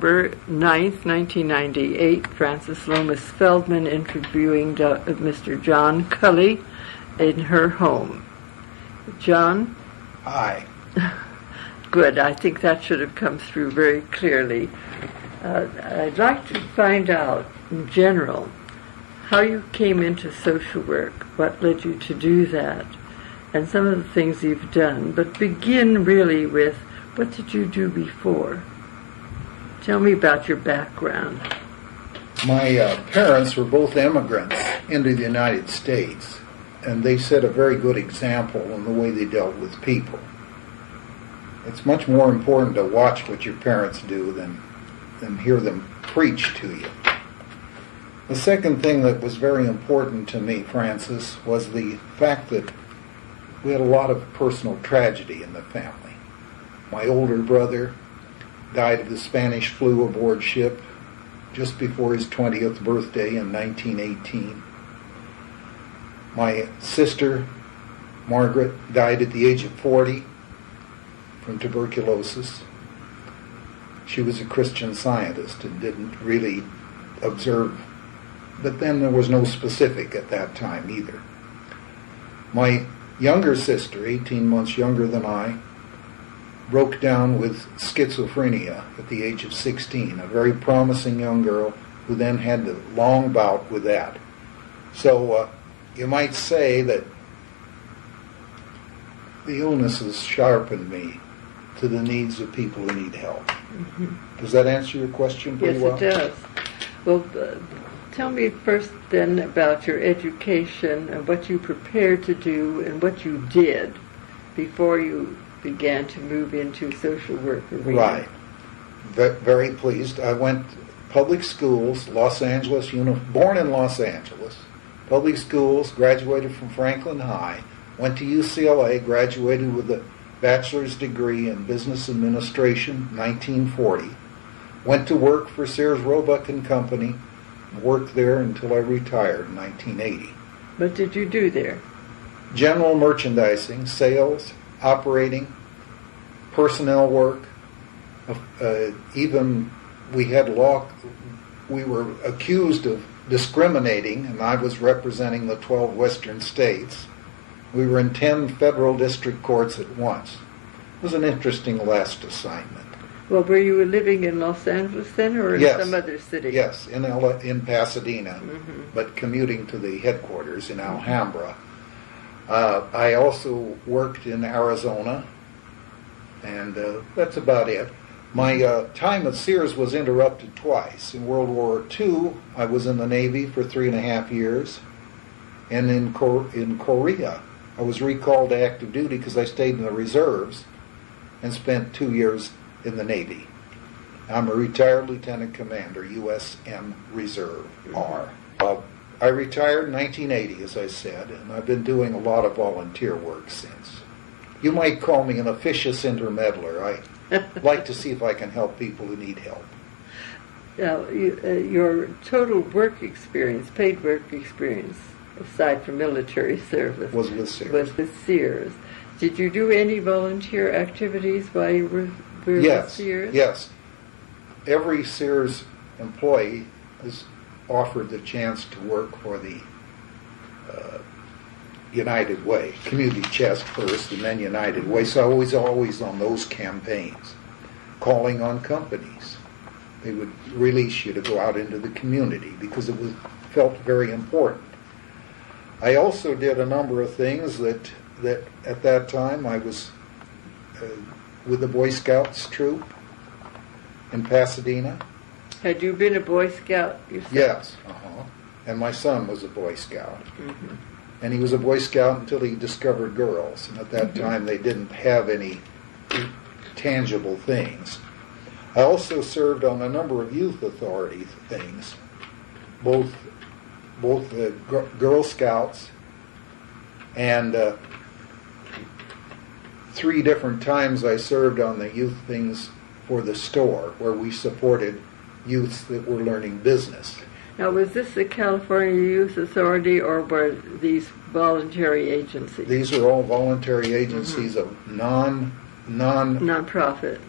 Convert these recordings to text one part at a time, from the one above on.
9th, 1998, Frances Lomas Feldman interviewing Mr. John Kulli in her home. John? Hi. Good. I think that should have come through very clearly. I'd like to find out, in general, how you came into social work, what led you to do that, and some of the things you've done. But begin really with, what did you do before? Tell me about your background. My parents were both immigrants into the United States, and they set a very good example in the way they dealt with people. It's much more important to watch what your parents do than hear them preach to you. The second thing that was very important to me, Francis, was the fact that we had a lot of personal tragedy in the family. My older brother died of the Spanish flu aboard ship just before his 20th birthday in 1918. My sister, Margaret, died at the age of 40 from tuberculosis. She was a Christian Scientist and didn't really observe, but then there was no specific at that time either. My younger sister, 18 months younger than I, broke down with schizophrenia at the age of 16, a very promising young girl who then had a long bout with that. So you might say that the illnesses sharpened me to the needs of people who need help. Mm-hmm. Does that answer your question pretty well? Yes, it does. Well, tell me first then about your education and what you prepared to do and what you did before you began to move into social work arena. Right. Very pleased. I went public schools, Los Angeles, born in Los Angeles, public schools, graduated from Franklin High, went to UCLA, graduated with a bachelor's degree in business administration, 1940. Went to work for Sears Roebuck and Company, worked there until I retired in 1980. What did you do there? General merchandising, sales, operating, personnel work. Even we were accused of discriminating, and I was representing the 12 western states. We were in 10 federal district courts at once. It was an interesting last assignment. Well, were you living in Los Angeles then, or in some other city? Yes, in Pasadena, mm-hmm. but commuting to the headquarters in Alhambra. I also worked in Arizona, and that's about it. My time at Sears was interrupted twice. In World War II, I was in the Navy for 3.5 years, and in Korea, I was recalled to active duty because I stayed in the reserves and spent 2 years in the Navy. I'm a retired lieutenant commander, USM Reserve R. I retired in 1980, as I said, and I've been doing a lot of volunteer work since. You might call me an officious intermeddler. I like to see if I can help people who need help. Now, your total work experience, paid work experience, aside from military service, was with Sears. Did you do any volunteer activities while you were with Sears? Yes. Every Sears employee is offered the chance to work for the United Way, Community Chest first and then United Way. So I was always on those campaigns, calling on companies. They would release you to go out into the community because it felt very important. I also did a number of things that at that time I was with the Boy Scouts troop in Pasadena. Had you been a Boy Scout yourself? Yes, and my son was a Boy Scout. Mm-hmm. And he was a Boy Scout until he discovered girls. And at that time, they didn't have any tangible things. I also served on a number of youth authority things, both the Girl Scouts and 3 different times I served on the youth things for the store, where we supported youths that were learning business. Now, was this the California Youth Authority, or were these voluntary agencies? These are all voluntary agencies mm-hmm. of non-profit. Non-profit.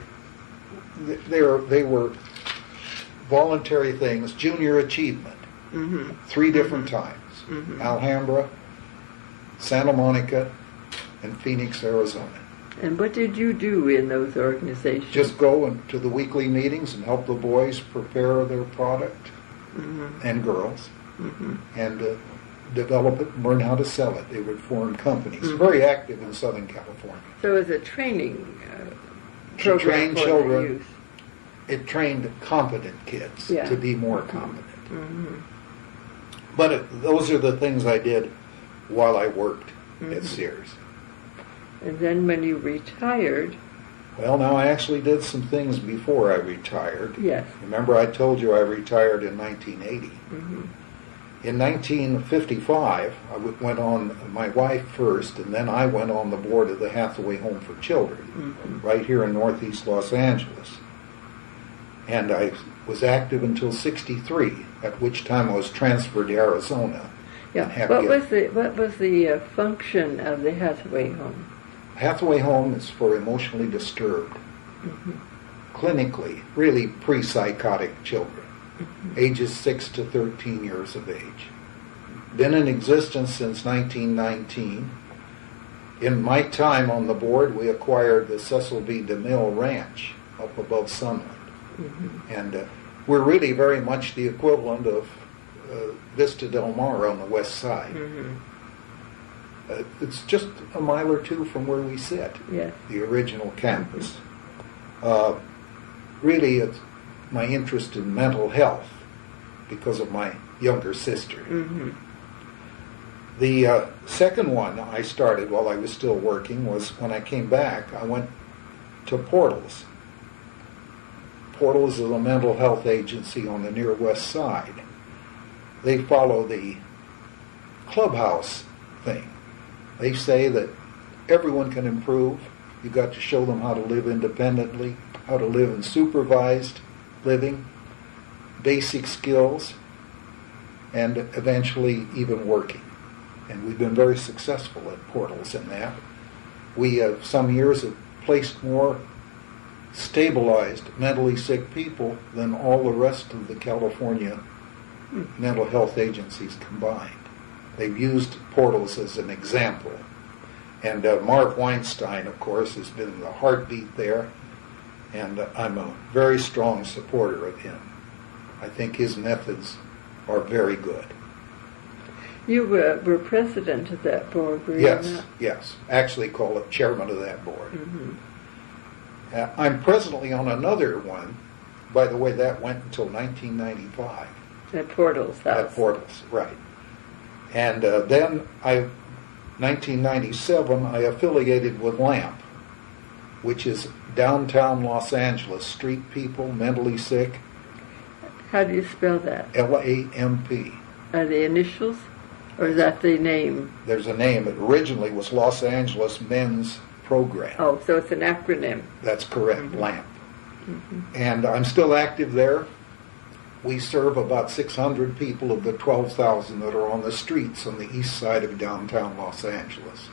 They were voluntary things, junior achievement, 3 different times. Alhambra, Santa Monica, and Phoenix, Arizona. And what did you do in those organizations? Just go to the weekly meetings and help the boys prepare their product and girls and develop it and learn how to sell it. They would form companies. Very active in Southern California. So it was a training To program train for children. the youth. It trained competent kids to be more competent. But those are the things I did while I worked at Sears. And then when you retired... Well, now I actually did some things before I retired. Yes. Remember I told you I retired in 1980. In 1955, I went on, my wife first, and then I went on the board of the Hathaway Home for Children, right here in Northeast Los Angeles. And I was active until 63, at which time I was transferred to Arizona. Yeah. What was the function of the Hathaway Home? Hathaway Home is for emotionally disturbed, clinically, really pre-psychotic children, ages 6 to 13 years of age. Been in existence since 1919. In my time on the board, we acquired the Cecil B. DeMille Ranch up above Sunland. And we're really very much the equivalent of Vista Del Mar on the west side. It's just a mile or two from where we sit, the original campus. Really, it's my interest in mental health because of my younger sister. The second one I started while I was still working was when I came back, I went to Portals. Portals is a mental health agency on the near west side. They follow the clubhouse thing. They say that everyone can improve. You've got to show them how to live independently, how to live in supervised living, basic skills, and eventually even working. And we've been very successful at Portals in that. We, some years, have placed more stabilized, mentally sick people than all the rest of the California mental health agencies combined. They've used Portals as an example. And Mark Weinstein, of course, has been the heartbeat there, and I'm a very strong supporter of him. I think his methods are very good. You were president of that board, were you not? Yes. Actually call it chairman of that board. I'm presently on another one. By the way, that went until 1995. At Portals House. At Portals, right. And then 1997, I affiliated with LAMP, which is downtown Los Angeles, street people, mentally sick. How do you spell that? LAMP. Are the initials? Or is that the name? There's a name. It originally was Los Angeles Men's Program. Oh, so it's an acronym. That's correct, LAMP. And I'm still active there. We serve about 600 people of the 12,000 that are on the streets on the east side of downtown Los Angeles.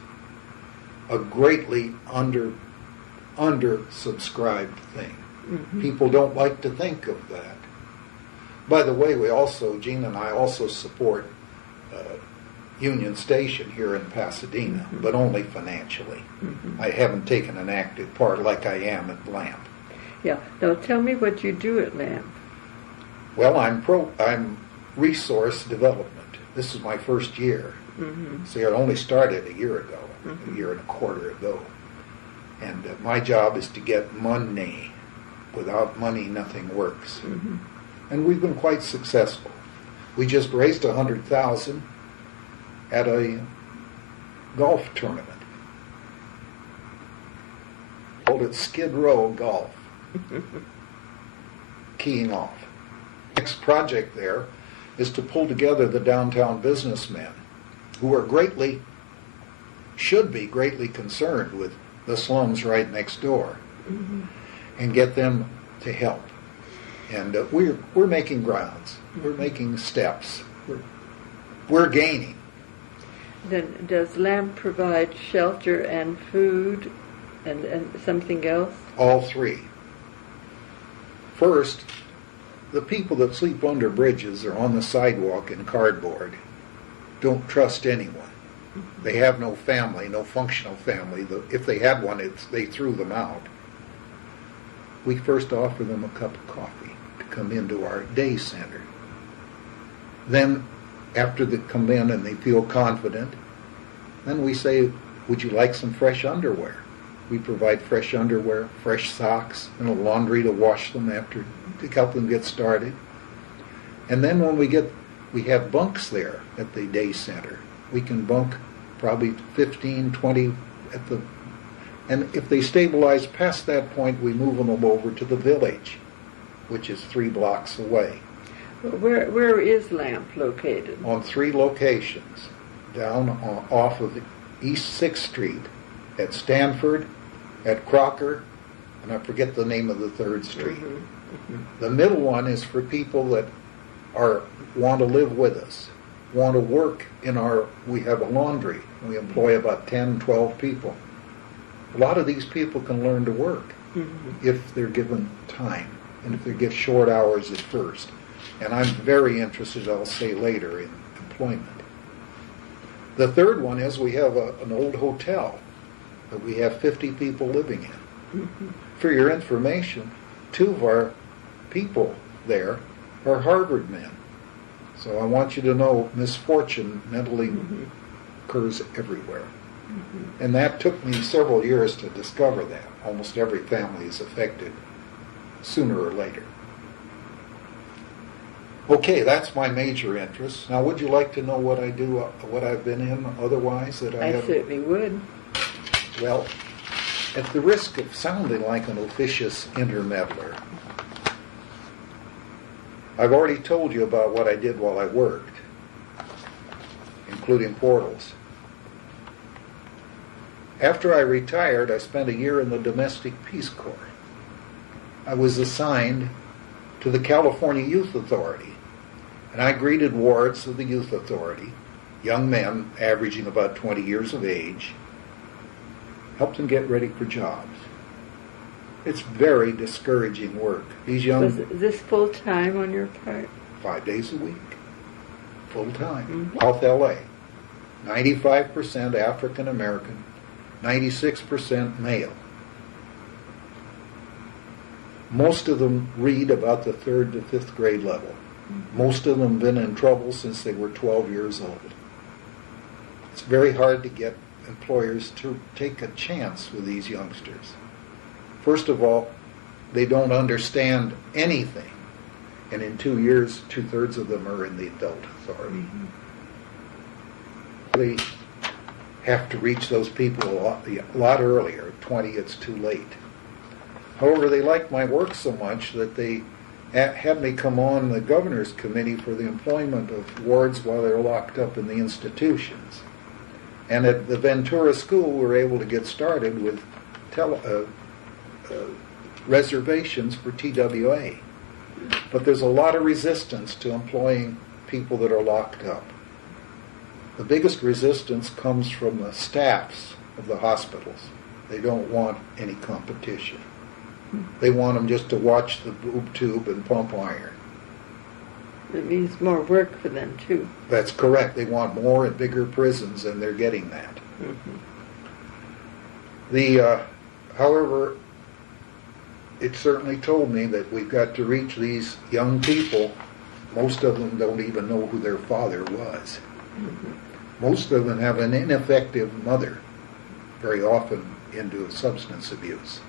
A greatly undersubscribed thing. People don't like to think of that. By the way, Gene and I also support Union Station here in Pasadena, but only financially. I haven't taken an active part like I am at LAMP. Yeah. Now tell me what you do at LAMP. Well, I'm resource development. This is my first year. See, I only started a year ago, a year and a quarter ago. And my job is to get money. Without money, nothing works. And we've been quite successful. We just raised $100,000 at a golf tournament. Called it Skid Row Golf. Keying off. Next project there is to pull together the downtown businessmen who are should be greatly concerned with the slums right next door and get them to help. And we're making grounds. We're making steps. We're gaining. Then does LAMP provide shelter and food and something else? All three. First, the people that sleep under bridges or on the sidewalk in cardboard don't trust anyone. They have no family, no functional family. If they had one, they threw them out. We first offer them a cup of coffee to come into our day center. Then, after they come in and they feel confident, then we say, would you like some fresh underwear? We provide fresh underwear, fresh socks, and a laundry to wash them after, to help them get started. And then when we have bunks there at the day center. We can bunk probably 15, 20 and if they stabilize past that point, we move them over to the village, which is 3 blocks away. Where is LAMP located? On 3 locations, down off of East 6th Street, at Stanford, at Crocker, and I forget the name of the 3rd street. Mm-hmm. Mm-hmm. The middle one is for people that want to live with us, want to work we have a laundry. We employ about 10, 12 people. A lot of these people can learn to work if they're given time and if they get short hours at first. And I'm very interested, I'll say later, in employment. The third one is we have an old hotel that we have 50 people living in. Mm-hmm. For your information, 2 of our people there are Harvard men. So I want you to know misfortune mentally occurs everywhere. Mm-hmm. And that took me several years to discover that. Almost every family is affected sooner or later. Okay, that's my major interest. Now, would you like to know what I do, what I've been in otherwise? I certainly would. Well, at the risk of sounding like an officious intermeddler, I've already told you about what I did while I worked, including portals. After I retired, I spent a year in the Domestic Peace Corps. I was assigned to the California Youth Authority, and I greeted wards of the Youth Authority, young men averaging about 20 years of age, helped them get ready for jobs. It's very discouraging work. These young... Was this full-time on your part? 5 days a week. Full-time. South L.A. 95% African-American, 96% male. Most of them read about the 3rd to 5th grade level. Most of them have been in trouble since they were 12 years old. It's very hard to get employers to take a chance with these youngsters. First of all, they don't understand anything. And in 2 years, 2/3 of them are in the adult authority. They have to reach those people a lot earlier. At 20, it's too late. However, they liked my work so much that they had me come on the governor's committee for the employment of wards while they're locked up in the institutions. And at the Ventura School, we were able to get started with reservations for TWA. But there's a lot of resistance to employing people that are locked up. The biggest resistance comes from the staffs of the hospitals. They don't want any competition. They want them just to watch the boob tube and pump iron. It means more work for them, too. That's correct. They want more and bigger prisons, and they're getting that. Mm-hmm. However, it certainly told me that we've got to reach these young people. Most of them don't even know who their father was. Mm-hmm. Most of them have an ineffective mother, very often into substance abuse.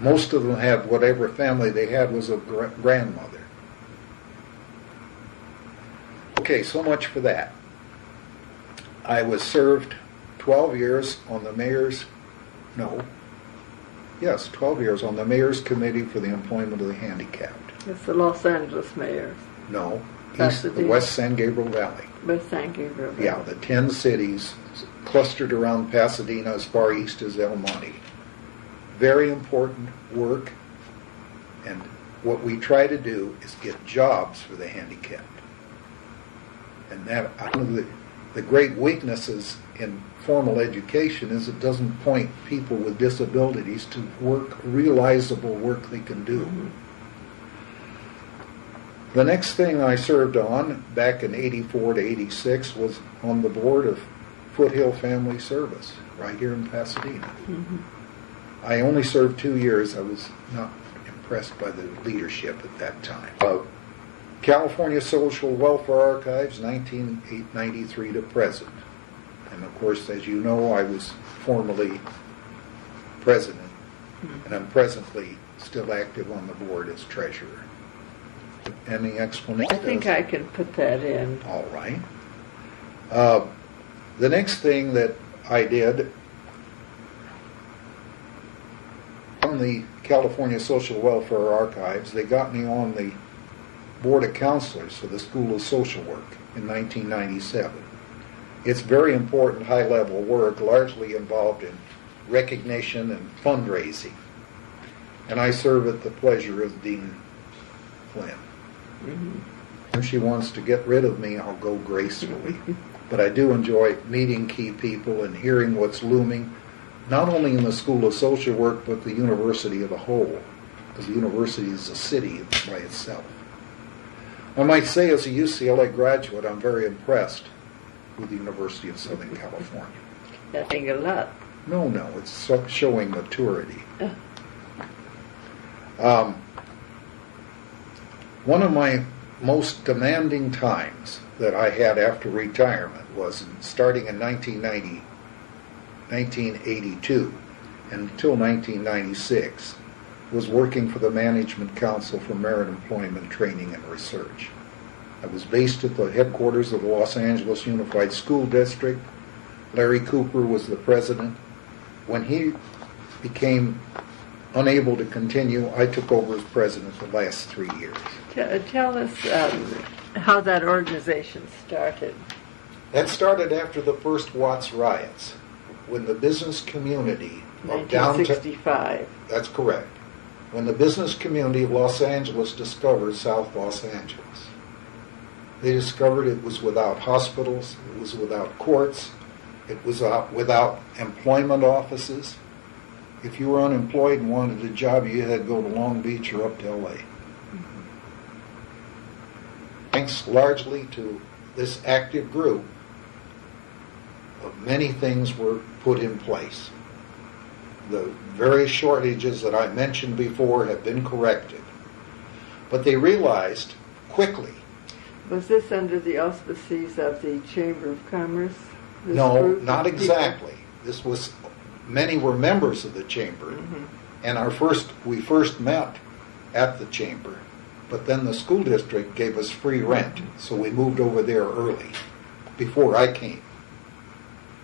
Most of them have whatever family they had was a grandmother. Okay, so much for that. I was served 12 years on the 12 years on the Mayor's Committee for the Employment of the Handicapped. It's the Los Angeles mayors. No, the West San Gabriel Valley. West San Gabriel Valley. Yeah, the 10 cities clustered around Pasadena as far east as El Monte. Very important work, and what we try to do is get jobs for the handicapped. And that one of the great weaknesses in formal education is it doesn't point people with disabilities to realizable work they can do. Mm-hmm. The next thing I served on back in 84 to 86 was on the board of Foothill Family Service right here in Pasadena. I only served 2 years. I was not impressed by the leadership at that time. California Social Welfare Archives, 1993 to present. And of course, as you know, I was formerly president, and I'm presently still active on the board as treasurer. Any explanation? I think I can put that in. All right. The next thing that I did from the California Social Welfare Archives, they got me on the Board of Counselors for the School of Social Work in 1997. It's very important high-level work, largely involved in recognition and fundraising. And I serve at the pleasure of Dean Flynn. If she wants to get rid of me, I'll go gracefully. But I do enjoy meeting key people and hearing what's looming, not only in the School of Social Work, but the university as a whole, because the university is a city by itself. I might say, as a UCLA graduate, I'm very impressed with the University of Southern California. That ain't a lot. No, it's showing maturity. One of my most demanding times that I had after retirement was starting in 1982 until 1996, was working for the Management Council for Merit Employment Training and Research. I was based at the headquarters of the Los Angeles Unified School District. Larry Cooper was the president. When he became unable to continue, I took over as president the last 3 years. Tell us how that organization started. That started after the first Watts riots, when the business community of downtown... 1965. That's correct. When the business community of Los Angeles discovered South Los Angeles. They discovered it was without hospitals, it was without courts, it was without employment offices. If you were unemployed and wanted a job, you had to go to Long Beach or up to L.A. Thanks largely to this active group, many things were put in place. The various shortages that I mentioned before have been corrected. But they realized quickly. Was this under the auspices of the Chamber of Commerce? No, not exactly. This was, many were members of the Chamber, and we first met at the Chamber, but then the school district gave us free rent, so we moved over there early, before I came,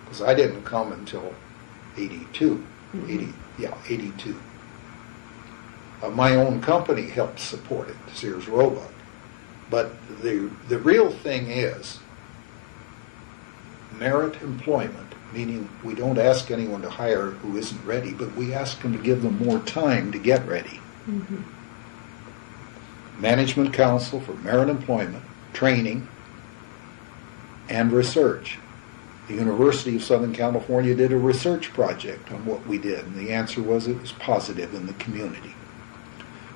because I didn't come until 82. 82. My own company helped support it, Sears Roebuck. But the real thing is merit employment, meaning we don't ask anyone to hire who isn't ready, but we ask them to give them more time to get ready. Management Council for Merit Employment, Training, and Research. The University of Southern California did a research project on what we did, and the answer was it was positive in the community.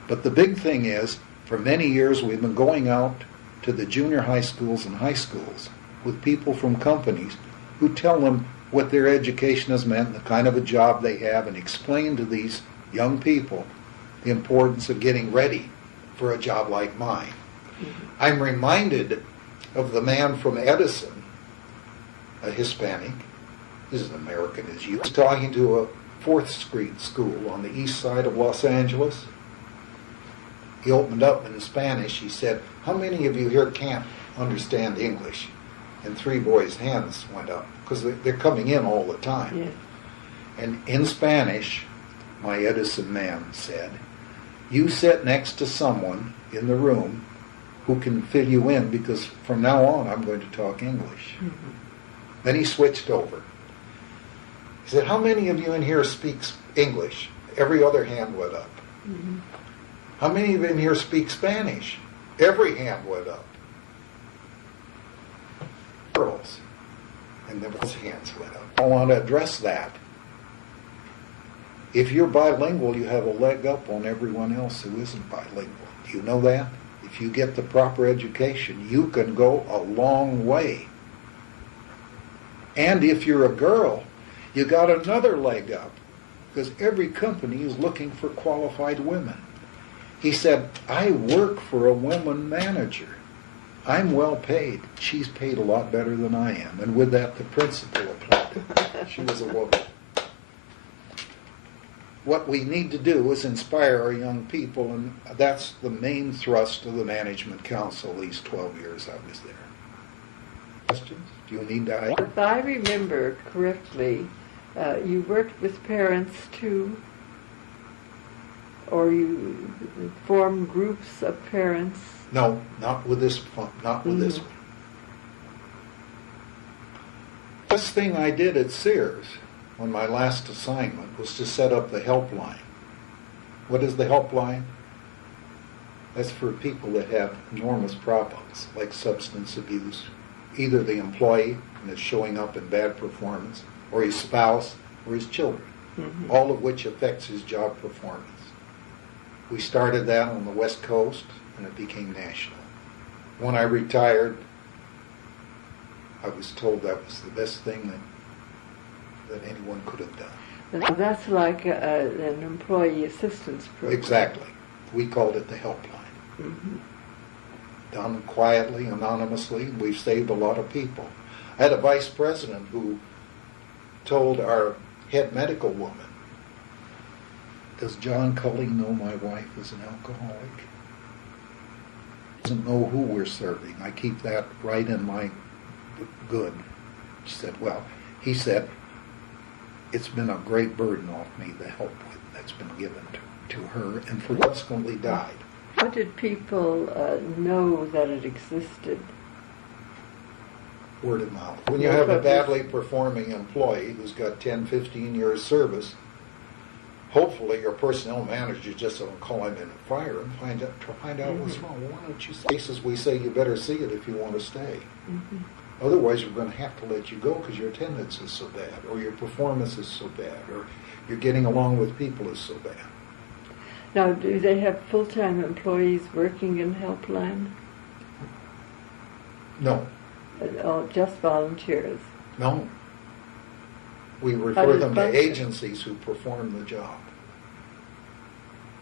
But the big thing is, for many years we've been going out to the junior high schools and high schools with people from companies who tell them what their education has meant, the kind of a job they have, and explain to these young people the importance of getting ready for a job like mine. I'm reminded of the man from Edison, a Hispanic, this is an American as you, was talking to a 4th Street school on the east side of Los Angeles. He opened up in Spanish. He said, "How many of you here can't understand English?" And 3 boys' hands went up, because they're coming in all the time. Yeah. And in Spanish, my Edison man said, "You sit next to someone in the room who can fill you in, because from now on I'm going to talk English." Then he switched over. He said, "How many of you in here speaks English?" Every other hand went up. "How many of you in here speak Spanish?" Every hand went up. Girls. And then those hands went up. I want to address that. If you're bilingual, you have a leg up on everyone else who isn't bilingual. Do you know that? If you get the proper education, you can go a long way. And if you're a girl, you got another leg up, because every company is looking for qualified women. He said, I work for a woman manager. I'm well paid. She's paid a lot better than I am. And with that, the principal applauded. She was a woman. What we need to do is inspire our young people, and that's the main thrust of the Management Council these 12 years I was there. Questions? Do you need to? If I remember correctly, you worked with parents too, or you formed groups of parents? No, not with this one. Not with this one. First thing I did at Sears on my last assignment was to set up the helpline. What is the helpline? That's for people that have enormous problems, like substance abuse. Either the employee and is showing up in bad performance, or his spouse, or his children, all of which affects his job performance. We started that on the West Coast, and it became national. When I retired, I was told that was the best thing that anyone could have done. That's like an employee assistance program. Exactly. We called it the helpline. Done quietly, anonymously. We've saved a lot of people. I had a vice president who told our head medical woman, does John Kulli know my wife is an alcoholic? Doesn't know who we're serving. I keep that right in my good. She said, well, he said, it's been a great burden off me, the help that's been given to her, and subsequently died. How did people know that it existed? Word of mouth. When you have a badly performing employee who's got 10, 15 years service, hopefully your personnel manager just don't call him in and fire and find out what's wrong. Well, why don't you say? Cases we say you better see it if you want to stay. Otherwise, we're going to have to let you go because your attendance is so bad, or your performance is so bad, or you're getting along with people is so bad. Now, do they have full-time employees working in Helpline? No. Oh, just volunteers? No. We refer them to agencies who perform the job.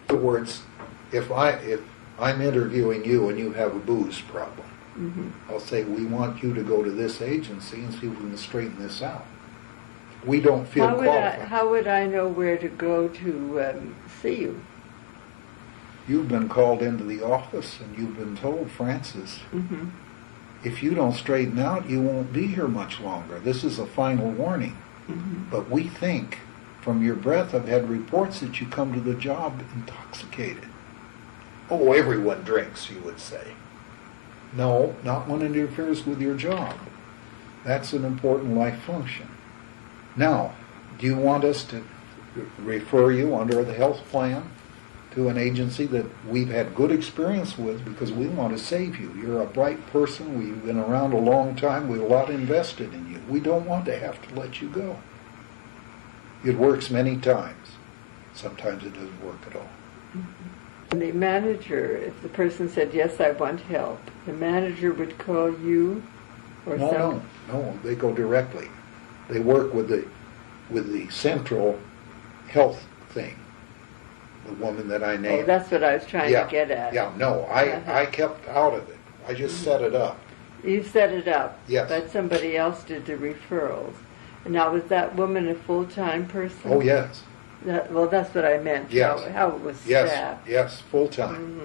In other words, if I'm interviewing you and you have a booze problem, I'll say, we want you to go to this agency and see if we can straighten this out. We don't feel qualified. How would I know where to go to see you? You've been called into the office and you've been told, Francis, if you don't straighten out, you won't be here much longer. This is a final warning. But we think, from your breath, I've had reports that you come to the job intoxicated. Oh, everyone drinks, you would say. No, not when it interferes with your job. That's an important life function. Now, do you want us to refer you under the health plan to an agency that we've had good experience with because we want to save you? You're a bright person. We've been around a long time. We've a lot invested in you. We don't want to have to let you go. It works many times. Sometimes it doesn't work at all. And the manager, if the person said, yes, I want help, the manager would call you or No, they go directly. They work with the central health thing. The woman that I named. Oh, that's what I was trying to get at. Yeah, no, I kept out of it. I just set it up. You set it up. Yes. But somebody else did the referrals. Now, was that woman a full-time person? Oh, yes. Well, that's what I meant. Yes. How it was staffed. Yes, full-time.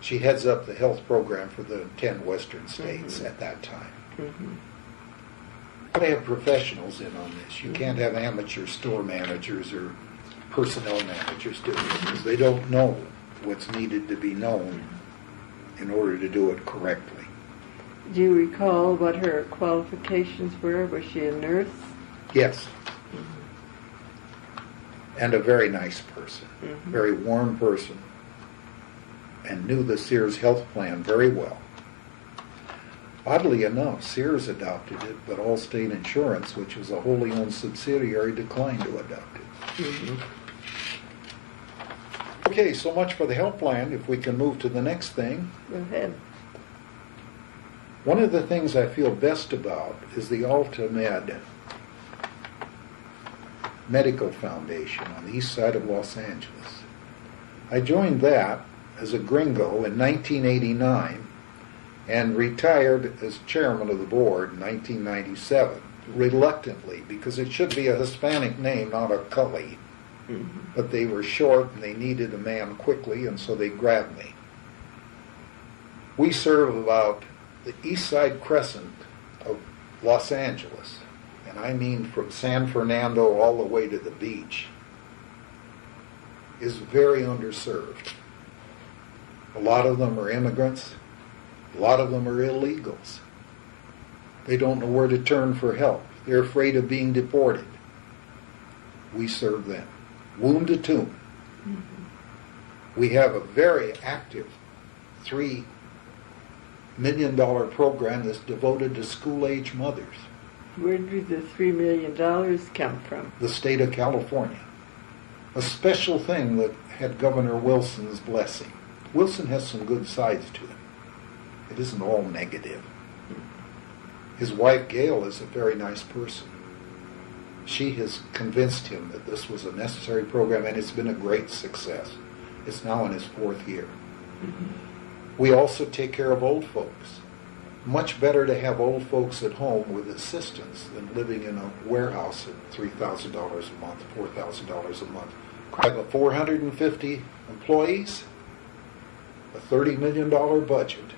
She heads up the health program for the 10 western states at that time. You have professionals in on this. You can't have amateur store managers or personnel managers doing it because they don't know what's needed to be known in order to do it correctly. Do you recall what her qualifications were? Was she a nurse? Yes. And a very nice person, very warm person, and knew the Sears health plan very well. Oddly enough, Sears adopted it, but Allstate Insurance, which was a wholly owned subsidiary, declined to adopt it. Okay, so much for the helpline. If we can move to the next thing. Go ahead. One of the things I feel best about is the AltaMed Medical Foundation on the east side of Los Angeles. I joined that as a gringo in 1989 and retired as chairman of the board in 1997, reluctantly, because it should be a Hispanic name, not a Kulli. Mm-hmm. But they were short and they needed a man quickly, and so they grabbed me. We serve about the east side crescent of Los Angeles, and I mean from San Fernando all the way to the beach, is very underserved. A lot of them are immigrants. A lot of them are illegals. They don't know where to turn for help. They're afraid of being deported. We serve them. Womb to tomb. Mm-hmm. We have a very active $3 million program that's devoted to school-age mothers. Where did the $3 million come from? The state of California. A special thing that had Governor Wilson's blessing. Wilson has some good sides to him. It isn't all negative. His wife, Gail, is a very nice person. She has convinced him that this was a necessary program, and it's been a great success. It's now in its 4th year. Mm-hmm. We also take care of old folks. Much better to have old folks at home with assistance than living in a warehouse at $3,000 a month, $4,000 a month. I have 450 employees, a $30 million budget.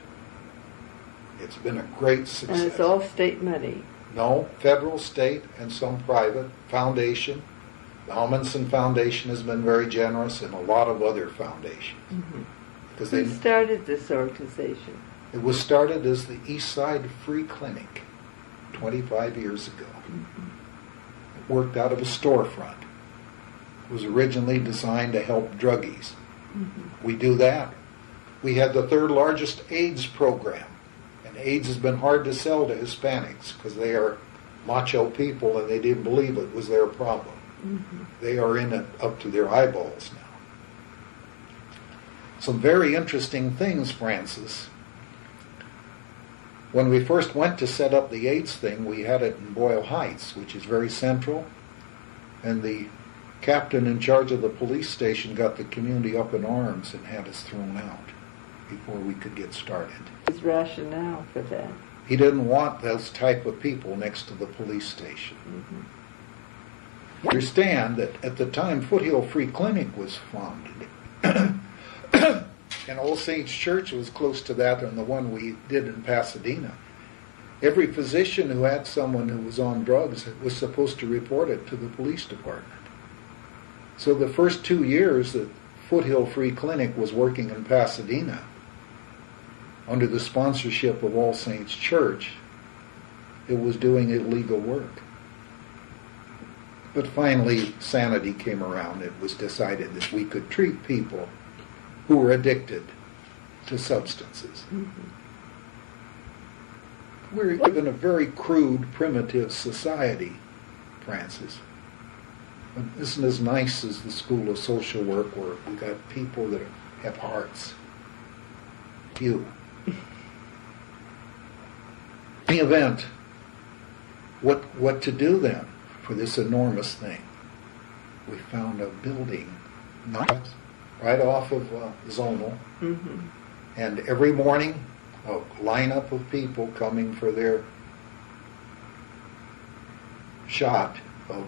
It's been a great success. And it's all state money. No, federal, state, and some private. Foundation. The Amundsen Foundation has been very generous, and a lot of other foundations. Mm-hmm. Who started this organization? It was started as the East Side Free Clinic 25 years ago. Mm-hmm. It worked out of a storefront. It was originally designed to help druggies. Mm-hmm. We do that. We had the 3rd largest AIDS program. And AIDS has been hard to sell to Hispanics because they are macho people and they didn't believe it was their problem. Mm-hmm. They are in it up to their eyeballs now. Some very interesting things, Francis. When we first went to set up the AIDS thing, we had it in Boyle Heights, which is very central. And the captain in charge of the police station got the community up in arms and had us thrown out before we could get started. His rationale for that? He didn't want those type of people next to the police station. Mm-hmm. Understand that at the time Foothill Free Clinic was founded, and All Saints Church was close to that, and the one we did in Pasadena. Every physician who had someone who was on drugs was supposed to report it to the police department. So the first 2 years that Foothill Free Clinic was working in Pasadena, under the sponsorship of All Saints Church, it was doing illegal work. But finally, sanity came around. It was decided that we could treat people who were addicted to substances. Mm-hmm. We live in a very crude, primitive society, Francis. It isn't as nice as the School of Social Work, where we got people that have hearts. Few. In the event, what to do then for this enormous thing? We found a building right off of Zonal, mm-hmm. and every morning a lineup of people coming for their shot of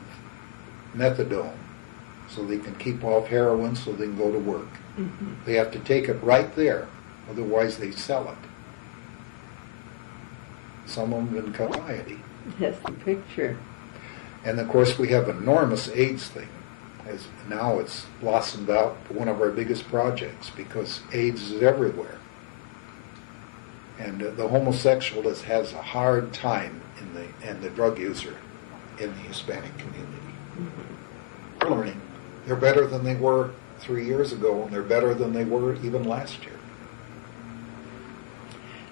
methadone so they can keep off heroin so they can go to work. Mm-hmm. They have to take it right there, otherwise they sell it. Some of them in society. Yes, the picture. And of course we have an enormous AIDS thing. As now it's blossomed out to one of our biggest projects because AIDS is everywhere. And the homosexual has a hard time and the drug user in the Hispanic community. Mm-hmm. We're learning. They're better than they were 3 years ago, and they're better than they were even last year.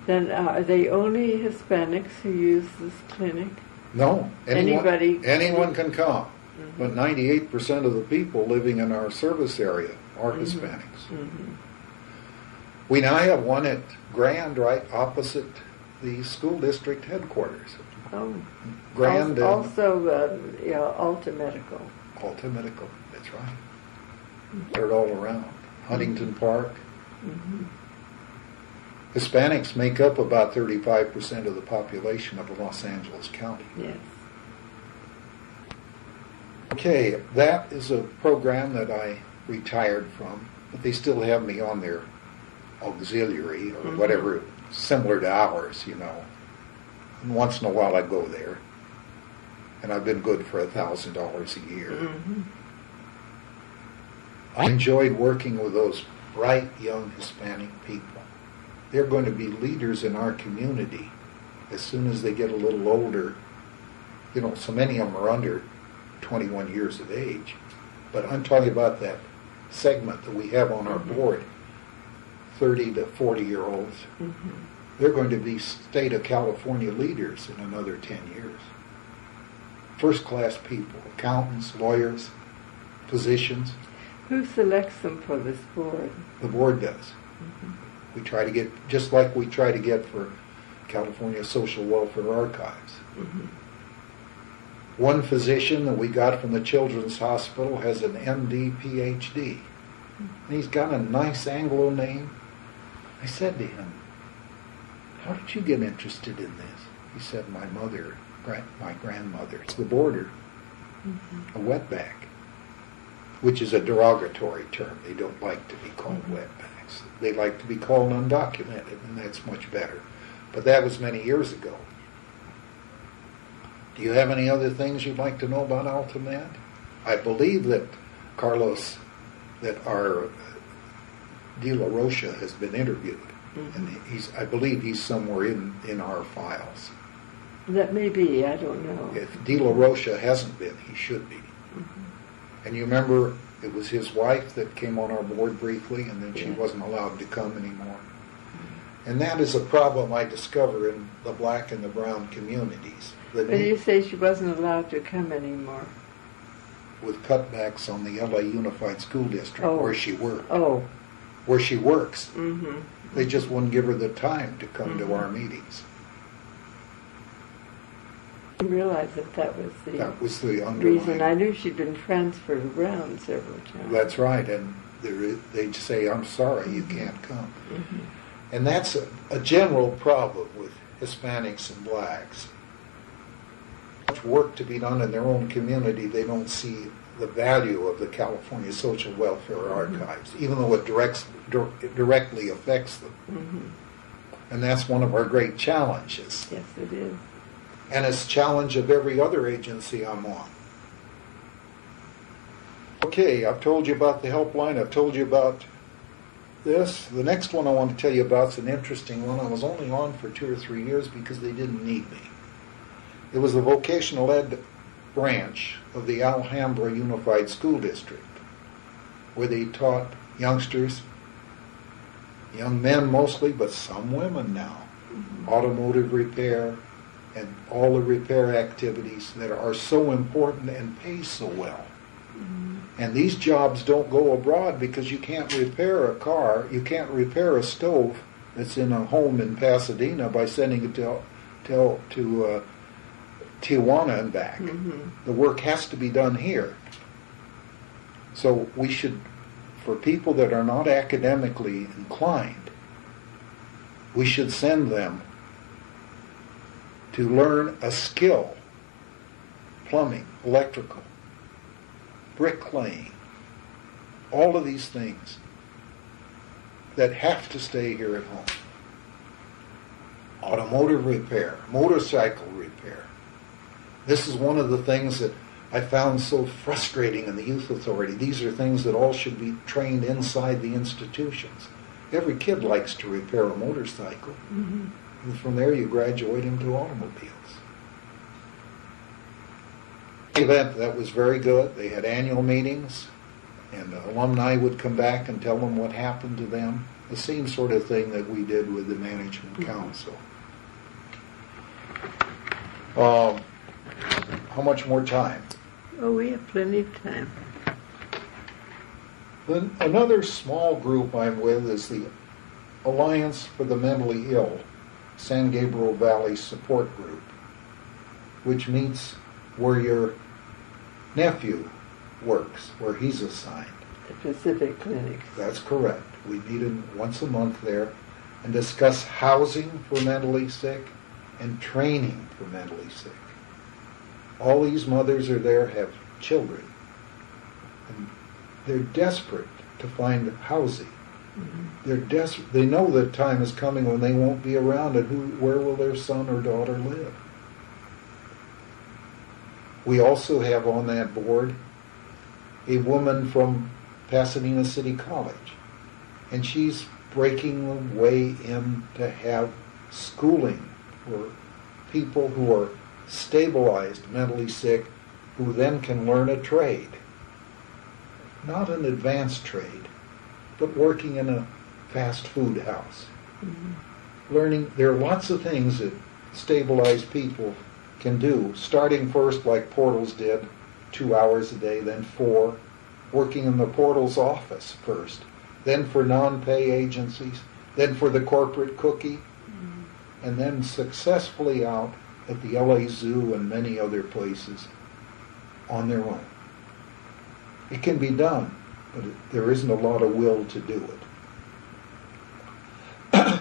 Then are they only Hispanics who use this clinic? No. Anyone can come. Mm-hmm. But 98% of the people living in our service area are Hispanics. We now have one at Grand, right opposite the school district headquarters. Oh. Grand Also, Alta Medical. Alta Medical, that's right. They're all around. Huntington Park. Hispanics make up about 35% of the population of Los Angeles County. Yes. Okay, that is a program that I retired from, but they still have me on their auxiliary or whatever, similar to ours, you know. And once in a while I go there, and I've been good for $1,000 a year. I enjoyed working with those bright young Hispanic people. They're going to be leaders in our community as soon as they get a little older. You know, so many of them are under 21 years of age. But I'm talking about that segment that we have on our board, 30 to 40-year-olds. They're going to be state of California leaders in another 10 years. First-class people, accountants, lawyers, physicians. Who selects them for this board? The board does. We try to get, just like we try to get for California Social Welfare Archives. One physician that we got from the Children's Hospital has an MD, PhD. And he's got a nice Anglo name. I said to him, how did you get interested in this? He said, my grandmother, it's the border, a wetback, which is a derogatory term. They don't like to be called wetbacks. They like to be called undocumented, and that's much better. But that was many years ago. Do you have any other things you'd like to know about Altamed? I believe that Carlos, that our De La Rocha has been interviewed. And I believe he's somewhere in our files. That may be, I don't know. If De La Rocha hasn't been, he should be. And you remember it was his wife that came on our board briefly, and then she wasn't allowed to come anymore. And that is a problem I discover in the black and the brown communities. But you say she wasn't allowed to come anymore. With cutbacks on the LA Unified School District where she worked. Where she works. They just wouldn't give her the time to come to our meetings. I realized that was the underlying reason. I knew she'd been transferred around several times. That's right, and they'd say, I'm sorry, you can't come. And that's a general problem with Hispanics and blacks. Much work to be done in their own community, they don't see the value of the California Social Welfare Archives, even though it directly affects them. And that's one of our great challenges. Yes, it is. And it's a challenge of every other agency I'm on. Okay, I've told you about the helpline. I've told you about this. The next one I want to tell you about is an interesting one. I was only on for 2 or 3 years because they didn't need me. It was the vocational ed branch of the Alhambra Unified School District, where they taught youngsters, young men mostly, but some women now, automotive repair, and all the repair activities that are so important and pay so well. And these jobs don't go abroad because you can't repair a car, you can't repair a stove that's in a home in Pasadena by sending it to Tijuana and back. The work has to be done here. So we should, for people that are not academically inclined, we should send them to learn a skill, plumbing, electrical, bricklaying, all of these things that have to stay here at home. Automotive repair, motorcycle repair. This is one of the things that I found so frustrating in the Youth Authority. These are things that all should be trained inside the institutions. Every kid likes to repair a motorcycle. And from there you graduate into automobiles. The event, that was very good. They had annual meetings, and alumni would come back and tell them what happened to them. The same sort of thing that we did with the Management Council. How much more time? Oh, we have plenty of time. Another small group I'm with is the Alliance for the Mentally Ill, San Gabriel Valley Support Group, which meets where your nephew works, where he's assigned. The Pacific Clinics. That's correct. We meet once a month there and discuss housing for mentally sick and training for mentally sick. All these mothers are there, have children, and they're desperate to find housing. Mm-hmm. They know that time is coming when they won't be around, and where will their son or daughter live? We also have on that board a woman from Pasadena City College, and she's breaking the way in to have schooling for people who are stabilized, mentally sick, who then can learn a trade. Not an advanced trade, but working in a fast food house. Mm-hmm. Learning, there are lots of things that stabilized people can do, starting first like Portals did, 2 hours a day, then 4, working in the Portals office first, then for non-pay agencies, then for the corporate cookie, and then successfully out at the LA Zoo and many other places on their own. It can be done, but there isn't a lot of will to do it.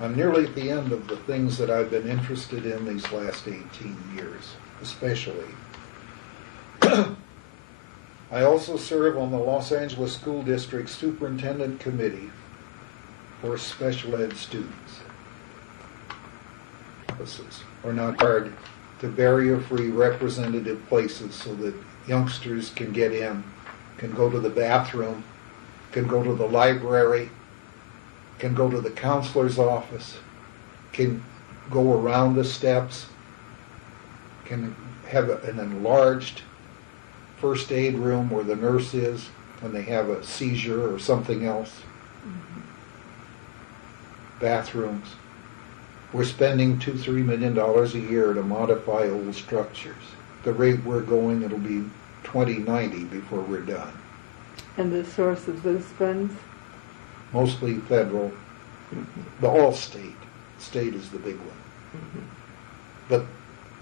I'm nearly at the end of the things that I've been interested in these last 18 years, especially. I also serve on the Los Angeles School District Superintendent Committee for special ed students. Offices are not hard to barrier-free representative places so that youngsters can get in, can go to the bathroom, can go to the library, can go to the counselor's office, can go around the steps, can have an enlarged first aid room where the nurse is when they have a seizure or something else. Mm-hmm. Bathrooms. We're spending $2-3 million a year to modify old structures. The rate we're going, it'll be 2090 before we're done. And the source of those funds? Mostly federal, mm-hmm. All state. State is the big one. Mm-hmm. But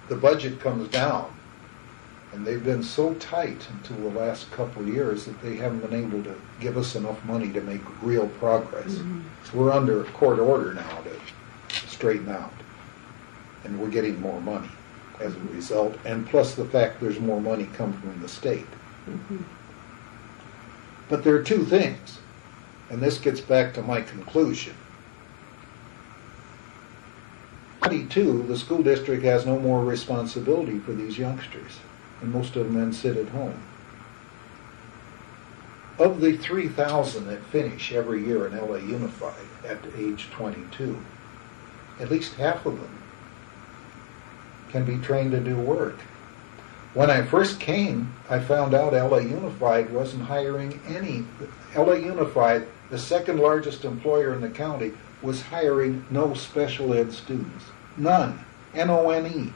the budget comes down, and they've been so tight until the last couple of years that they haven't been able to give us enough money to make real progress. Mm-hmm. So we're under a court order now to straighten out, and we're getting more money as a result, and plus the fact there's more money coming from the state. Mm-hmm. But there are two things, and this gets back to my conclusion. 22, the school district has no more responsibility for these youngsters, and most of them then sit at home. Of the 3,000 that finish every year in LA Unified at age 22, at least half of them can be trained to do work. When I first came, I found out LA Unified wasn't hiring any. LA Unified, the second largest employer in the county, was hiring no special ed students. None. N-O-N-E.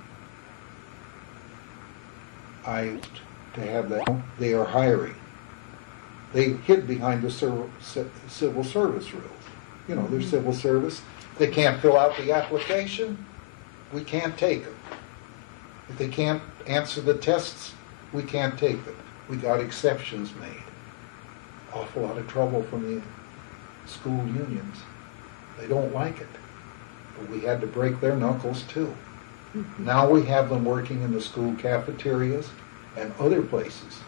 I to have that. They are hiring. They hid behind the civil service rules. You know, there's civil service. They can't fill out the application. We can't take them. If they can't answer the tests, we can't take them. We got exceptions made. Awful lot of trouble from the school unions. They don't like it. But we had to break their knuckles too. Mm-hmm. Now we have them working in the school cafeterias and other places.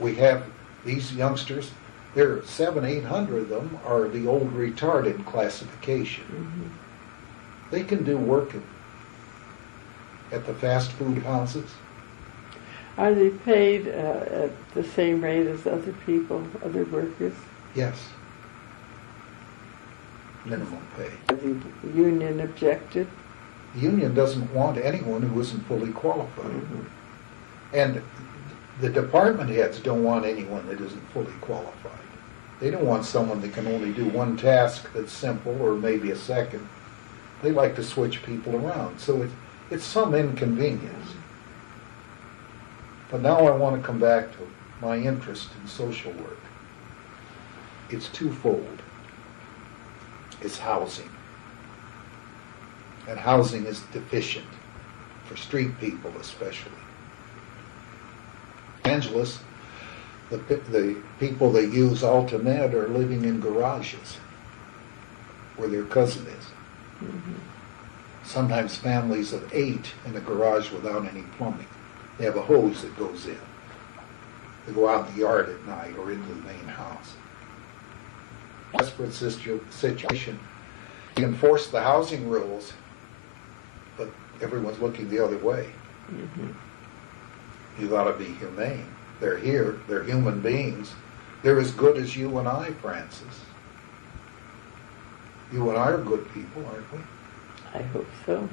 We have these youngsters, there are 700-800 of them are the old retarded classification. Mm-hmm. They can do work at the fast food houses. Are they paid at the same rate as other people, other workers? Yes. Minimum pay. Has the union objected? The union doesn't want anyone who isn't fully qualified. Mm-hmm. And the department heads don't want anyone that isn't fully qualified. They don't want someone that can only do one task that's simple or maybe a second. They like to switch people around. So it's some inconvenience. But now I want to come back to my interest in social work. It's twofold. It's housing. And housing is deficient, for street people especially. Angeles, the people that use AltaMed are living in garages where their cousin is. Mm-hmm. Sometimes families of 8 in a garage without any plumbing. They have a hose that goes in. They go out in the yard at night or into the main house. Desperate situation. You enforce the housing rules, but everyone's looking the other way. Mm-hmm. You got to be humane. They're here. They're human beings. They're as good as you and I, Francis. You and I are good people, aren't we? I hope so.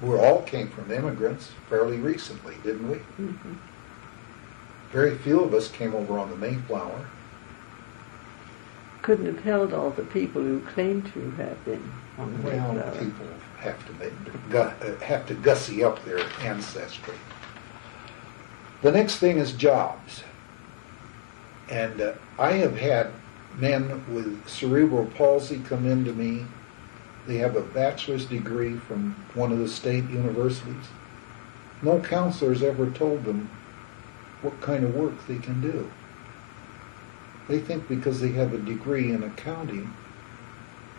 We all came from immigrants fairly recently, didn't we? Mm-hmm. Very few of us came over on the Mayflower. Couldn't have held all the people who claim to have been on the Well, Mayflower. people have to gussy up their ancestry. The next thing is jobs. And I have had men with cerebral palsy come in to me. They have a bachelor's degree from one of the state universities. No counselor's ever told them what kind of work they can do. They think because they have a degree in accounting,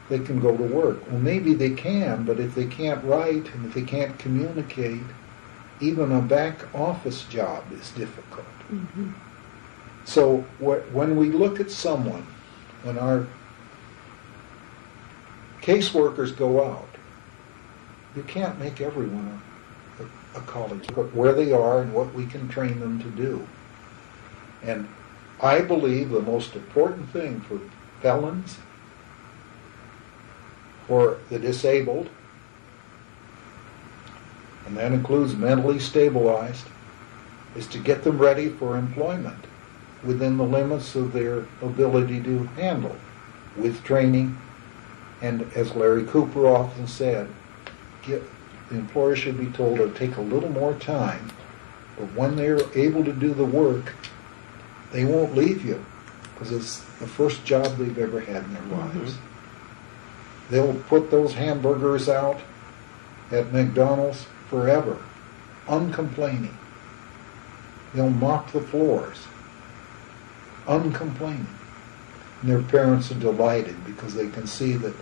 they can go to work. Well, maybe they can, but if they can't write and if they can't communicate, even a back office job is difficult. Mm-hmm. So when we look at someone, when our caseworkers go out, you can't make everyone a college, but where they are and what we can train them to do. And I believe the most important thing for felons, for the disabled, and that includes mentally stabilized, is to get them ready for employment within the limits of their ability to handle, with training. And as Larry Cooper often said, the employer should be told to take a little more time, but when they're able to do the work, they won't leave you because it's the first job they've ever had in their lives. Mm-hmm. They'll put those hamburgers out at McDonald's forever, uncomplaining. They'll mop the floors, uncomplaining. And their parents are delighted because they can see that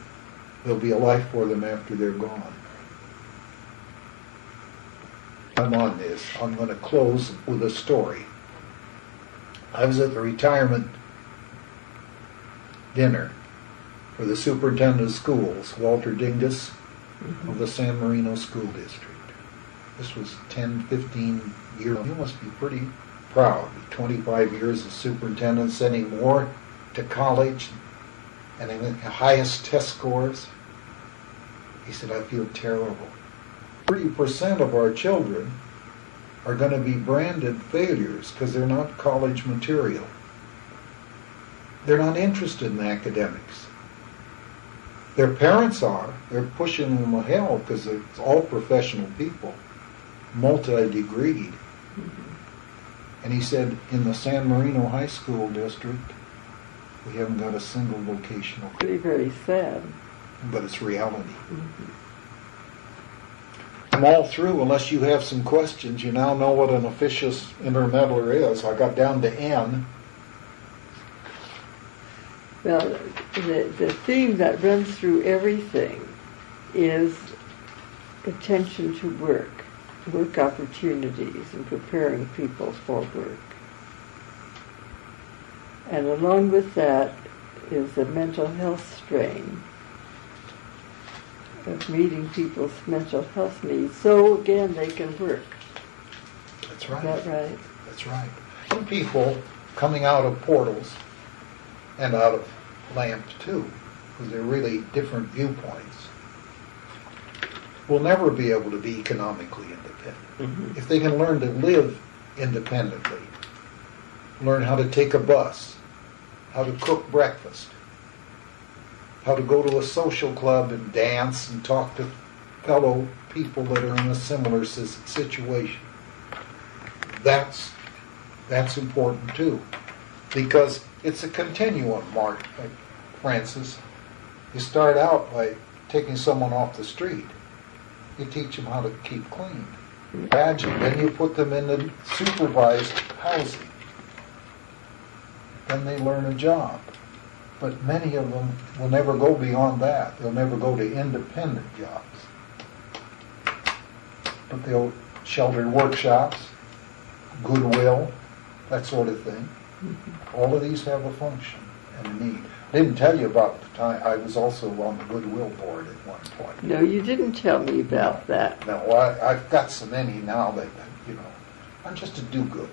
there'll be a life for them after they're gone. I'm on this. I'm going to close with a story. I was at the retirement dinner for the superintendent of schools, Walter Dingus, mm-hmm. of the San Marino School District. This was 10, 15 years. You must be pretty proud. 25 years as superintendent, sending more to college and having the highest test scores. He said, I feel terrible. 30% of our children are going to be branded failures because they're not college material. They're not interested in academics. Their parents are. They're pushing them to hell because it's all professional people, multi-degreed. Mm-hmm. And he said, in the San Marino High School district, we haven't got a single vocational. Very, very sad. But it's reality. Mm-hmm. I'm all through unless you have some questions. You now know what an officious intermeddler is. I got down to N. Well, the theme that runs through everything is attention to work opportunities, and preparing people for work. And along with that is the mental health strain of meeting people's mental health needs, so again they can work. That's right. Is that right? That's right. Some people coming out of portals and out of LAMP too, because they're really different viewpoints, will never be able to be economically independent. Mm-hmm. If they can learn to live independently, learn how to take a bus, how to cook breakfast, how to go to a social club and dance and talk to fellow people that are in a similar situation. That's That's important too, because it's a continuum, Mark, like Francis. You start out by taking someone off the street. You teach them how to keep clean. Imagine, then you put them in the supervised housing. Then they learn a job. But many of them will never go beyond that. They'll never go to independent jobs. But they'll sheltered workshops, Goodwill, that sort of thing. All of these have a function and a need. I didn't tell you about the time I was also on the Goodwill board at one point. No, you didn't tell me about that. No, I've got so many now that, I'm just a do-gooder.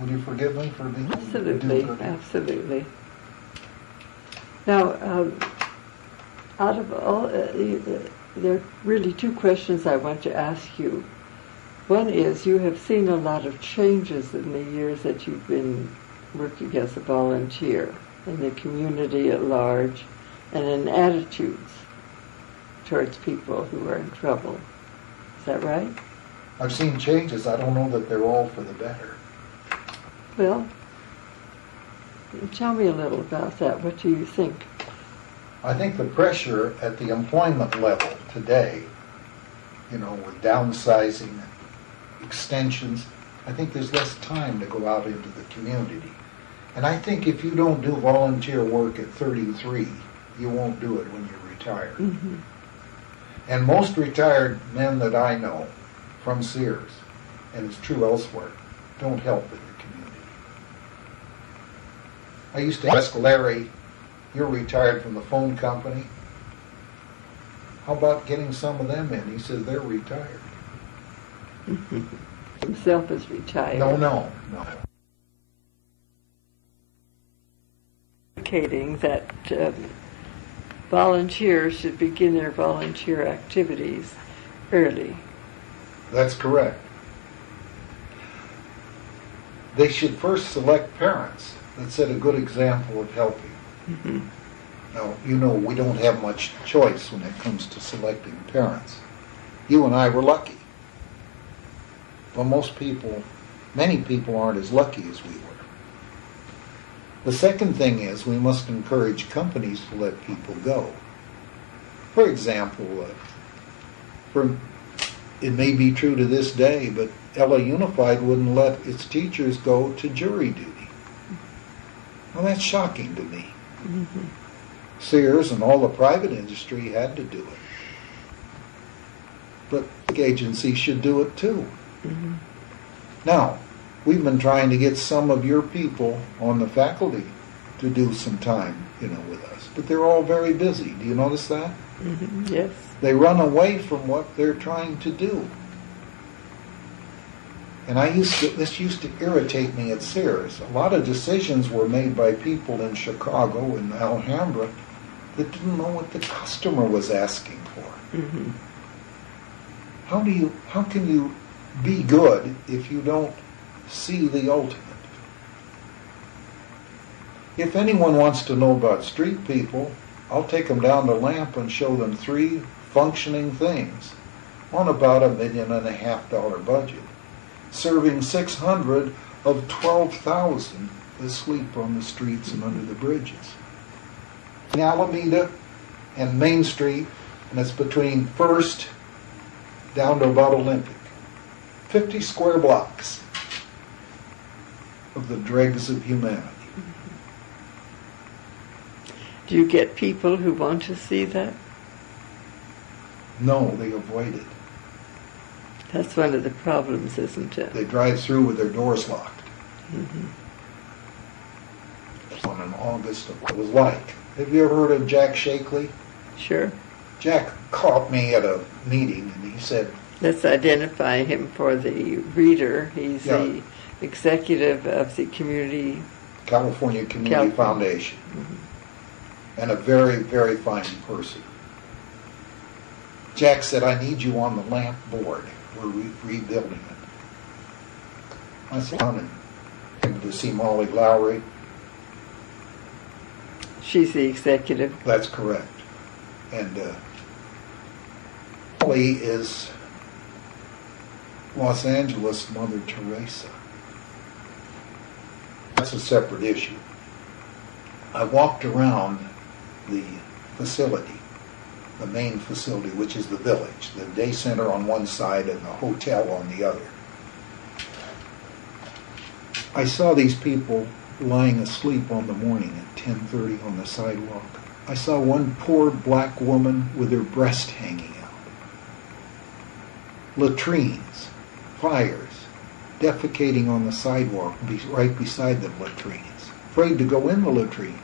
Would you forgive me for being Absolutely, a do-gooder? absolutely. Now, out of all, there are really two questions I want to ask you. One is, you have seen a lot of changes in the years that you've been working as a volunteer in the community at large and in attitudes towards people who are in trouble. Is that right? I've seen changes. I don't know that they're all for the better. Well, tell me a little about that. What do you think? I think the pressure at the employment level today, with downsizing, extensions, I think there's less time to go out into the community. And I think if you don't do volunteer work at 33, you won't do it when you're retired. Mm-hmm. And most retired men that I know from Sears, and it's true elsewhere, don't help in the community. I used to ask Larry, you're retired from the phone company. How about getting some of them in? He says they're retired. Himself is retired. No. Indicating that volunteers should begin their volunteer activities early. That's correct. They should first select parents that set a good example of helping. Mm-hmm. Now, we don't have much choice when it comes to selecting parents. You and I were lucky. But many people aren't as lucky as we were. The second thing is we must encourage companies to let people go. For example, it may be true to this day, but LA Unified wouldn't let its teachers go to jury duty. Well, that's shocking to me. Mm-hmm. Sears and all the private industry had to do it. But the agency should do it too. Mm-hmm. Now, we've been trying to get some of your people on the faculty to do some time, with us. But they're all very busy. Do you notice that? Mm-hmm. Yes. They run away from what they're trying to do. And this used to irritate me at Sears. A lot of decisions were made by people in Chicago and Alhambra that didn't know what the customer was asking for. Mm-hmm. How can you be good if you don't see the ultimate? If anyone wants to know about street people, I'll take them down to Lamp and show them 3 functioning things on about $1.5 million budget, serving 600 of 12,000 asleep on the streets and under the bridges. In Alameda and Main Street, and it's between First down to about Olympic. 50 square blocks of the dregs of humanity. Do you get people who want to see that? No, they avoid it. That's one of the problems, isn't it? They drive through with their doors locked. Mm-hmm. On in August of what it was like. Have you ever heard of Jack Shakely? Sure. Jack caught me at a meeting and he said, Let's identify him for the reader. He's the executive of the California Community Foundation. Mm-hmm. And a very, very fine person. Jack said, I need you on the Lamp board. We're rebuilding it. I said, and came to see Molly Lowry. She's the executive. That's correct. And Molly is Los Angeles Mother Teresa. That's a separate issue. I walked around the facility, the main facility, which is the village, the day center on one side and the hotel on the other. I saw these people lying asleep on the morning at 10:30 on the sidewalk. I saw one poor black woman with her breast hanging out. Latrines, fires, defecating on the sidewalk right beside the latrines. Afraid to go in the latrines.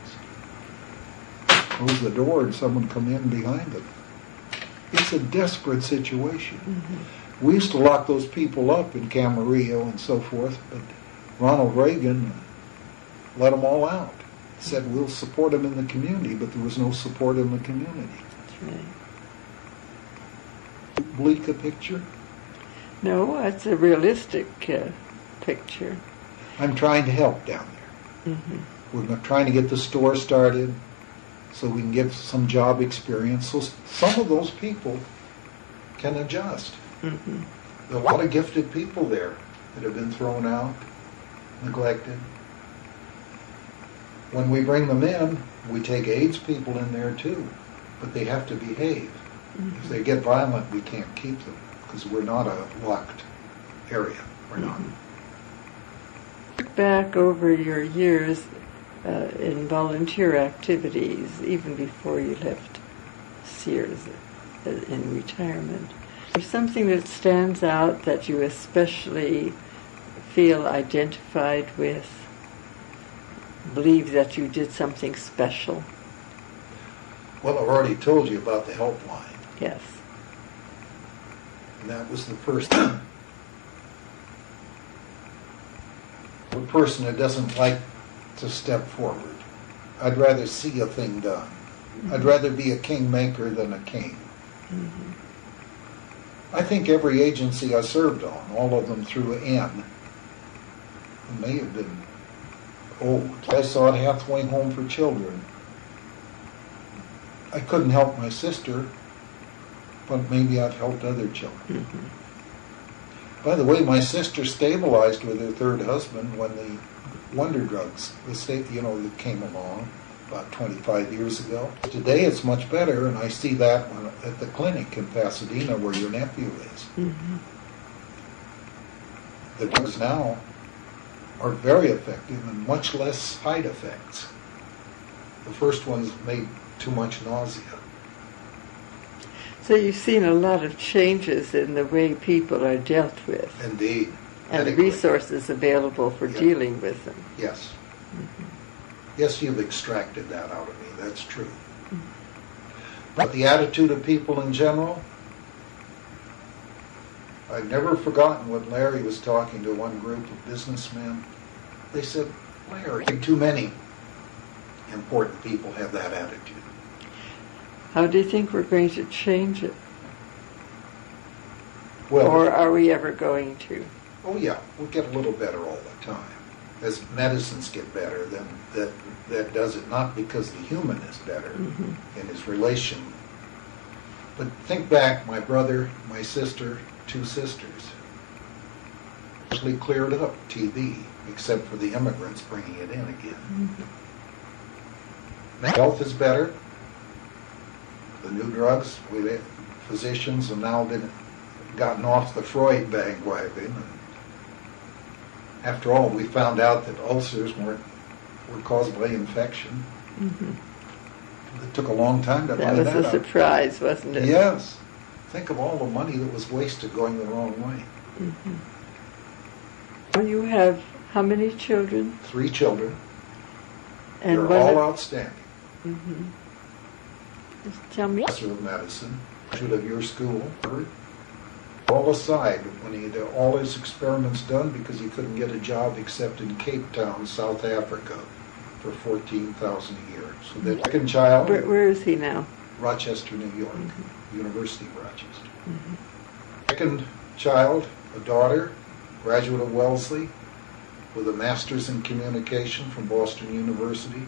Close the door and someone come in behind them. It's a desperate situation. Mm-hmm. We used to lock those people up in Camarillo and so forth, but Ronald Reagan let them all out. Said we'll support them in the community, but there was no support in the community. That's right. Bleak a picture? No, that's a realistic picture. I'm trying to help down there. Mm-hmm. We're trying to get the store started so we can get some job experience. So some of those people can adjust. Mm-hmm. There are a lot of gifted people there that have been thrown out, neglected. When we bring them in, we take AIDS people in there too, but they have to behave. Mm-hmm. If they get violent, we can't keep them because we're not a locked area. We're not. Look back over your years in volunteer activities, even before you left Sears in retirement. Is there something that stands out that you especially feel identified with? Believe that you did something special? Well, I've already told you about the helpline. Yes. And that was the first the person that doesn't like to step forward. I'd rather see a thing done. Mm-hmm. I'd rather be a kingmaker than a king. Mm-hmm. I think every agency I served on, all of them through N, may have been old. I saw it halfway home for children. I couldn't help my sister, but maybe I've helped other children. Mm-hmm. By the way, my sister stabilized with her third husband when the wonder drugs, that came along about 25 years ago. Today it's much better, and I see that at the clinic in Pasadena where your nephew is. Mm-hmm. The drugs now are very effective and much less side effects. The first ones made too much nausea. So you've seen a lot of changes in the way people are dealt with. Indeed. And the resources available for dealing with them. Yes. Mm-hmm. Yes, you've extracted that out of me. That's true. Mm-hmm. But the attitude of people in general, I've never forgotten when Larry was talking to one group of businessmen. They said, Larry, too many important people have that attitude. How do you think we're going to change it? Well, or are we ever going to? Oh yeah, we'll get a little better all the time. As medicines get better, then that does it, not because the human is better mm-hmm. in his relation. But think back, my brother, my sister, 2 sisters, actually cleared up TB, except for the immigrants bringing it in again. Mm-hmm. Health is better. The new drugs, physicians have now gotten off the Freud bandwagon. After all, we found out that ulcers were caused by infection. Mm-hmm. It took a long time to find that out. That was a surprise, wasn't it? Yes. Think of all the money that was wasted going the wrong way. Mm-hmm. Well, you have how many children? 3 children. And they're all outstanding. Mm-hmm. Just tell me. Professor of medicine, graduate of your school. All aside when he had all his experiments done because he couldn't get a job except in Cape Town, South Africa, for $14,000 a year. So the second child. Where is he now? Rochester, New York, mm-hmm. University of Rochester. Mm-hmm. Second child, a daughter, graduate of Wellesley, with a master's in communication from Boston University,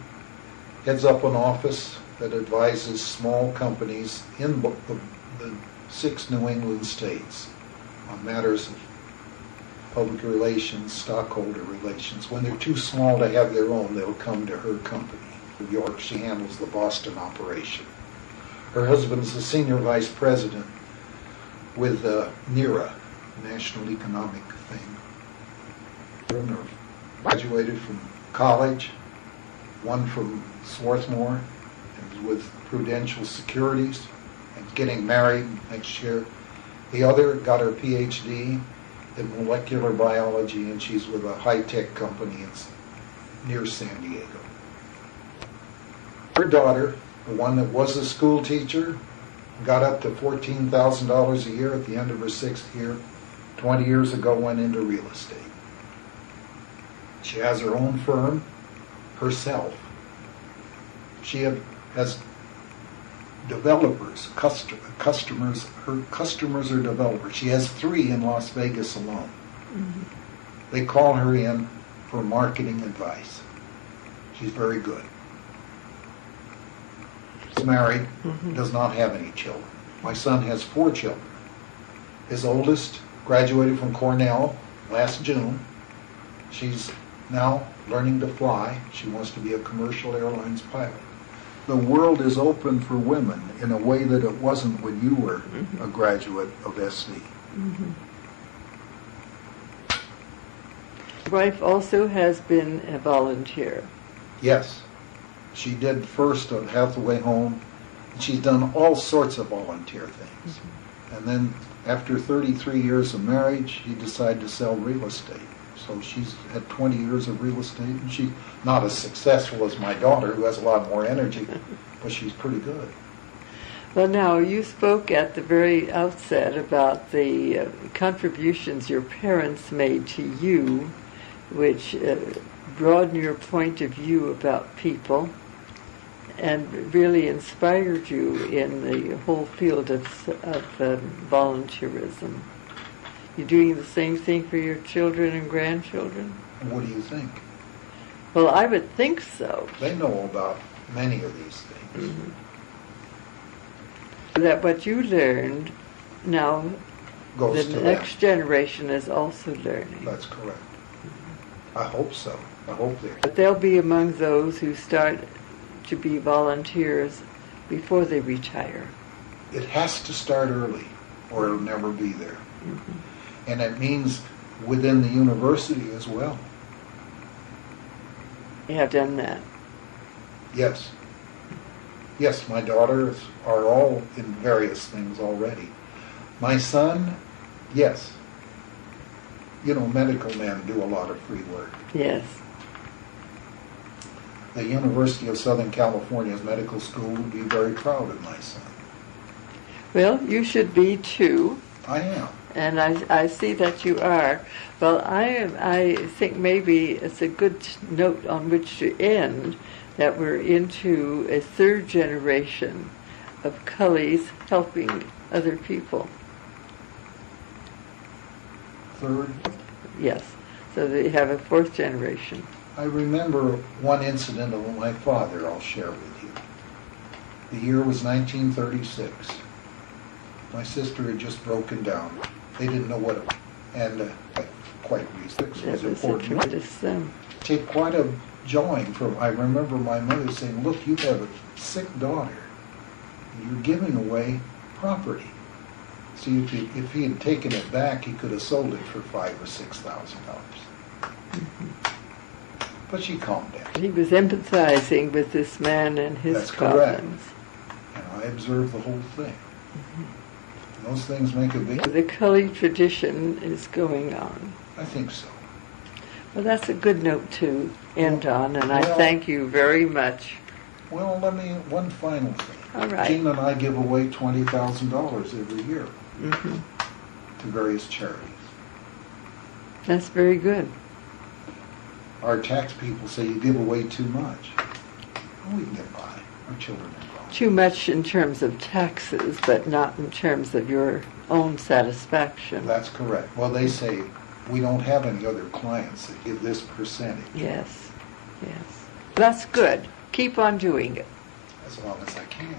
heads up an office that advises small companies in the 6 New England states on matters public relations, stockholder relations. When they're too small to have their own, they'll come to her company. New York, she handles the Boston operation. Her husband's the senior vice president with NERA, National Economic Thing. Graduated from college, one from Swarthmore, and with Prudential Securities, and getting married next year. The other got her PhD in molecular biology, and she's with a high-tech company near San Diego. Her daughter, the one that was a school teacher, got up to $14,000 a year at the end of her 6th year. 20 years ago, went into real estate. She has her own firm herself. She has developers, customers. Her customers are developers. She has 3 in Las Vegas alone. Mm-hmm. They call her in for marketing advice. She's very good. She's married, does not have any children. My son has 4 children. His oldest graduated from Cornell last June. She's now learning to fly. She wants to be a commercial airlines pilot. The world is open for women in a way that it wasn't when you were a graduate of SC. Mm-hmm. Your wife also has been a volunteer. Yes. She did first on Hathaway Home. She's done all sorts of volunteer things. Mm-hmm. And then after 33 years of marriage, she decided to sell real estate. So she's had 20 years of real estate, and she's not as successful as my daughter, who has a lot more energy, but she's pretty good. Well, now, you spoke at the very outset about the contributions your parents made to you, which broadened your point of view about people and really inspired you in the whole field of volunteerism. You doing the same thing for your children and grandchildren? What do you think? Well, I would think so. They know about many of these things. Mm-hmm. That what you learned, now goes the to next them. generation is also learning. That's correct. I hope so. I hope they're... But they'll be among those who start to be volunteers before they retire. It has to start early, or it'll never be there. Mm-hmm. And it means within the university as well. You have done that? Yes. Yes, my daughters are all in various things already. My son, yes. You know, medical men do a lot of free work. Yes. The University of Southern California's medical school would be very proud of my son. Well, you should be too. I am. And I see that you are. Well, I think maybe it's a good note on which to end, that we're into a 3rd generation of Kullys helping other people. 3rd? Yes. So they have a 4th generation. I remember one incident of my father I'll share with you. The year was 1936. My sister had just broken down. They didn't know what it was. And quite recent. It was important. Take quite a jawing from, I remember my mother saying, look, you have a sick daughter. You're giving away property. So if he had taken it back, he could have sold it for $5,000 or $6,000. Mm-hmm. But she calmed down. He was empathizing with this man and his That's problems. Correct. And I observed the whole thing. Mm-hmm. Those things make a big... The Kulli tradition is going on. I think so. Well, that's a good note to end on, and I thank you very much. Well, one final thing. All right. Jean and I give away $20,000 every year to various charities. That's very good. Our tax people say you give away too much. Well, we can get by. Our children are gone. Too much in terms of taxes, but not in terms of your own satisfaction. That's correct. Well, they say we don't have any other clients that give this percentage. Yes, yes. That's good. Keep on doing it. As long as I can.